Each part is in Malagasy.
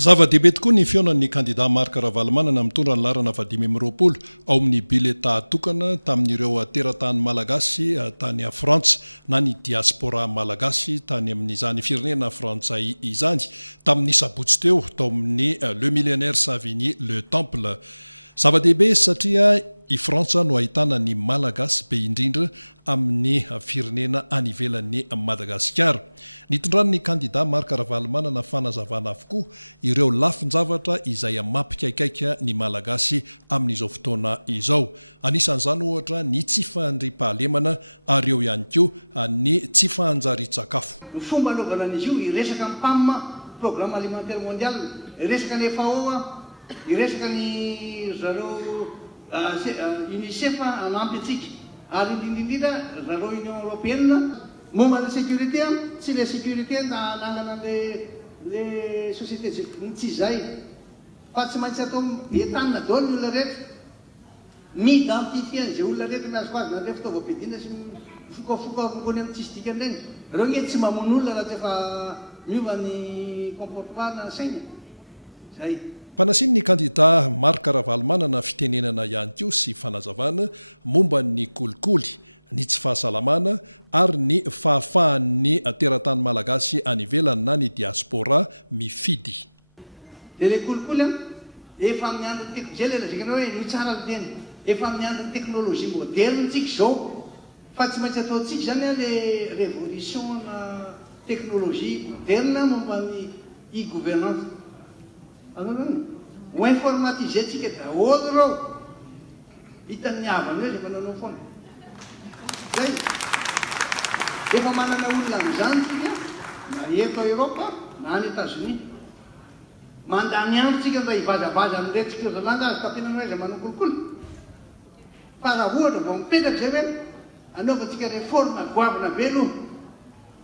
Zava-dehibe tokoa ny fionan'ny kandida Marc Ravalomanana mitondra ny larana vadimy miroapolo ao amin'ny bileta tokana tamin'ireo teratany malagasy tany a Frantsa na ny diaspora malagasy tany amin'izany firenena frantsay izany tamin'ny sabotsy teo tao amin'ny Le Millénaire Savigny Le Temple. Zava-dehibe satria i Frantsa no ahitana ny malagasy be indrindra amin'ny firenena any ivelan'ny Madagasikara. Nitondran'ny kandida Marc Ravalomanana fanazavana avokoa ireo lafin-javatra izay mampikaikaika ny malagasy amin'izao fotoana izao. Anisan'izany ohatra ny tsy fandriampahalemana ary eo ihany koa ny tsy fahanjari-tsakafo. Ny fomba anaovana an'izy io iresaka ny PAM, programme alimentaire mondial, iresaka ny FAO, iresaka ny zareo UNICEF anampy antsika, ary indrindra zareo Union Européenne. Momba la sécurité, tsy le sécurité nanana le société tsy zay fa tsy maintsy atao entanina daholo ny olona rehetra, mi-identifier an'izay olona rehetra miazoko azy na le fitaovam-piadiana sy fokafokankony amin'ny tsisy dikany reny. Reo nge tsy mamono olona raha tsy efa miova ny comportement na saina zay. Mpanasiany ny kandida Marc Ravalomanana fitenenana ihany koa sy fanazavana momba ny kolikoly, ny tsy fahasalamana ary ny fahafahan'ny teratany malagasy any ivelany na ny diaspora mifidy. Dia le kolikoly efa amin'ny andron'ny teknolojia lazakana hoe ny tsara ny teny, efa amin'ny andron'ny teknolojia moderne tsika izao, fa tsy maintsy ataontsika zany le révolution na teknolojia moderne momba ny e-gouvernance. Ho informatiser tsika daholo reo, hitan'ny havany hoe rehefa nanao foana. Zay, efa manana olona amin'izany tsika, na eto Europa, na any États-Unis. Mandany andro tsika mba hivazavaza amin'iretsika zalanga azy tampinana hoe zay manao kolikoly. Fa raha ohatra vao mipetraka zay hoe anaovantsika réforme goavana be aloha,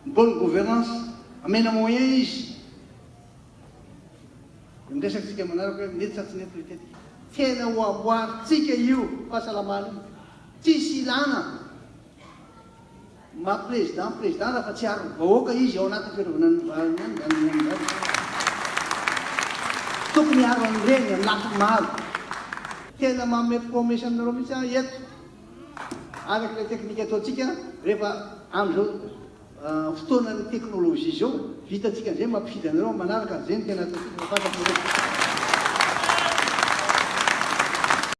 bonne gouvernance, amena moyen izy. Miresaka tsika manaraka hoe mety sa tsy mety tety. Tena ho amboaritsika io fahasalamana io. Tsisy ilana président raha tsy ary vahoaka izy ao anaty fiarovana tokony aro an'ireny amin'ny lafiny maro. Tena manome promesy aminareo mihitsy eto araka le teknika ataontsika rehefa amin'izao fotoana ny teknolojia zao, vitantsika an'izay mampifidy anareo manaraka, zay ny tena ataontsika.